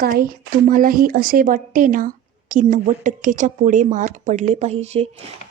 काय तुम्हालाही असे वाटते ना की 90%च्या पुढे मार्क पडले पाहिजे?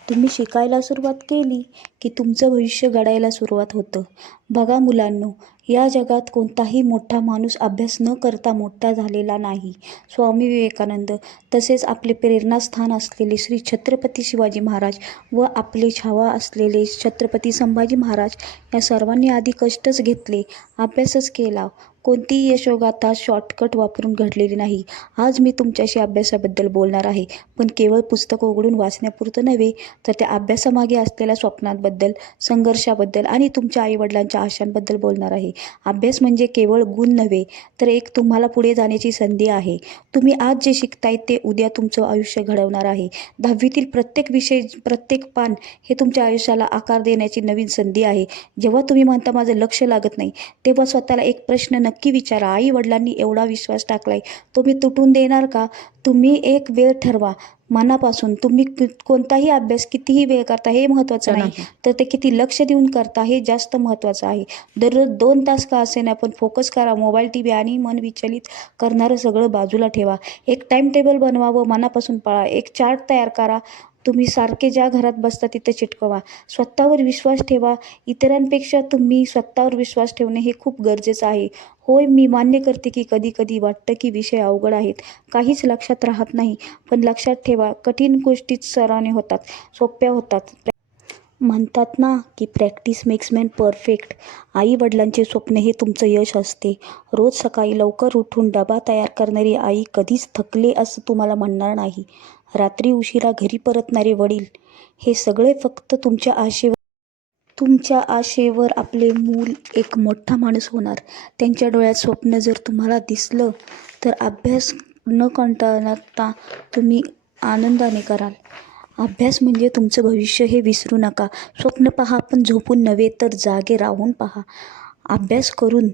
तुम्ही शिकायला सुरुवात केली की तुमचं भविष्य घडायला सुरुवात होतं. बघा मुलांनो, या जगात कोणताही मोठा माणूस अभ्यास न करता मोठा झालेला नाही. स्वामी विवेकानंद, तसेच आपले प्रेरणास्थान असलेले श्री छत्रपती शिवाजी महाराज व आपले छावा असलेले छत्रपती संभाजी महाराज या सर्वांनी आधी कष्टच घेतले, अभ्यासच केला. कोणतीही यशोगाथा शॉर्टकट वापरून घडलेली नाही. आज मी तुमच्याशी अभ्यासाबद्दल बोलणार आहे, पण केवळ पुस्तक उघडून वाचण्यापुरतं नव्हे, तर त्या अभ्यासामागे असलेल्या स्वप्नांबद्दल, संघर्षाबद्दल आणि तुमच्या आईवडिलांच्या आशांबद्दल बोलणार आहे. अभ्यास म्हणजे केवळ गुण नव्हे, तर एक तुम्हाला पुढे जाण्याची संधी आहे. तुम्ही आज जे शिकताय ते उद्या तुमचं आयुष्य घडवणार आहे. 10वीतील प्रत्येक विषय, प्रत्येक पान हे तुमच्या आयुष्याला आकार देण्याची नवीन संधी आहे. जेव्हा तुम्ही म्हणता माझं लक्ष लागत नाही, तेव्हा स्वतःला एक प्रश्न नक्की विचारा, आई वडिलांनी एवढा विश्वास टाकलाय, तो मी तुटून देणार का? तुम्ही एक वेळ ठरवा मनापासून. तुम्ही कोणताही अभ्यास कितीही वेळ करता हे महत्त्वाचं नाही, तर ते किती लक्ष देऊन करता हे जास्त महत्त्वाचं आहे. दररोज 2 तास का असेना, पण फोकस करा. मोबाईल, TV आणि मन विचलित करणारं सगळं बाजूला ठेवा. एक टाइम टेबल बनवा व मनापासून पाळा. एक चार्ट तयार करा. तुम्ही सारखे ज्या घरात बसता तिथे चिटकवा. स्वतःवर विश्वास ठेवा. इतरांपेक्षा तुम्ही स्वतःवर विश्वास ठेवणे हे खूप गरजेचं आहे. होय, मी मान्य करते की कधी कधी वाटतं की विषय अवघड आहेत, काहीच लक्षात राहत नाही. पण लक्षात ठेवा, कठीण गोष्टी सरावने होतात, सोप्या होतात. म्हणतात ना की प्रॅक्टिस मेक्स मॅन परफेक्ट. आई वडिलांचे स्वप्न हे तुमचं यश असते. रोज सकाळी लवकर उठून डबा तयार करणारी आई कधीच थकले असं तुम्हाला म्हणणार नाही. रात्री उशिरा घरी परतणारे वडील, हे सगळे फक्त तुमच्या आशेवर आपले मूल एक मोठा माणूस होणार. त्यांच्या डोळ्यात स्वप्न जर तुम्हाला दिसलं, तर अभ्यास न कंटाळता तुम्ही आनंदाने कराल. अभ्यास म्हणजे तुमचं भविष्य हे विसरू नका. स्वप्न पहा, पण झोपून नव्हे, तर जागे राहून पहा. अभ्यास करून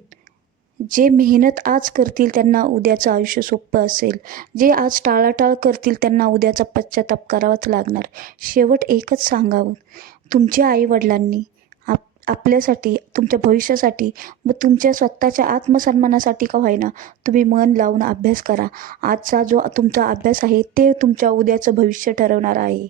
जे मेहनत आज करतील त्यांना उद्याचं आयुष्य सोपं असेल. जे आज टाळाटाळ करतील त्यांना उद्याचा पश्चाताप करावाच लागणार. शेवट एकच सांगावं, तुमच्या आईवडिलांनी आपल्यासाठी, तुमच्या भविष्यासाठी व तुमच्या स्वतःच्या आत्मसन्मानासाठी का होईना, तुम्ही मन लावून अभ्यास करा. आजचा जो तुमचा अभ्यास आहे ते तुमच्या उद्याचं भविष्य ठरवणार आहे.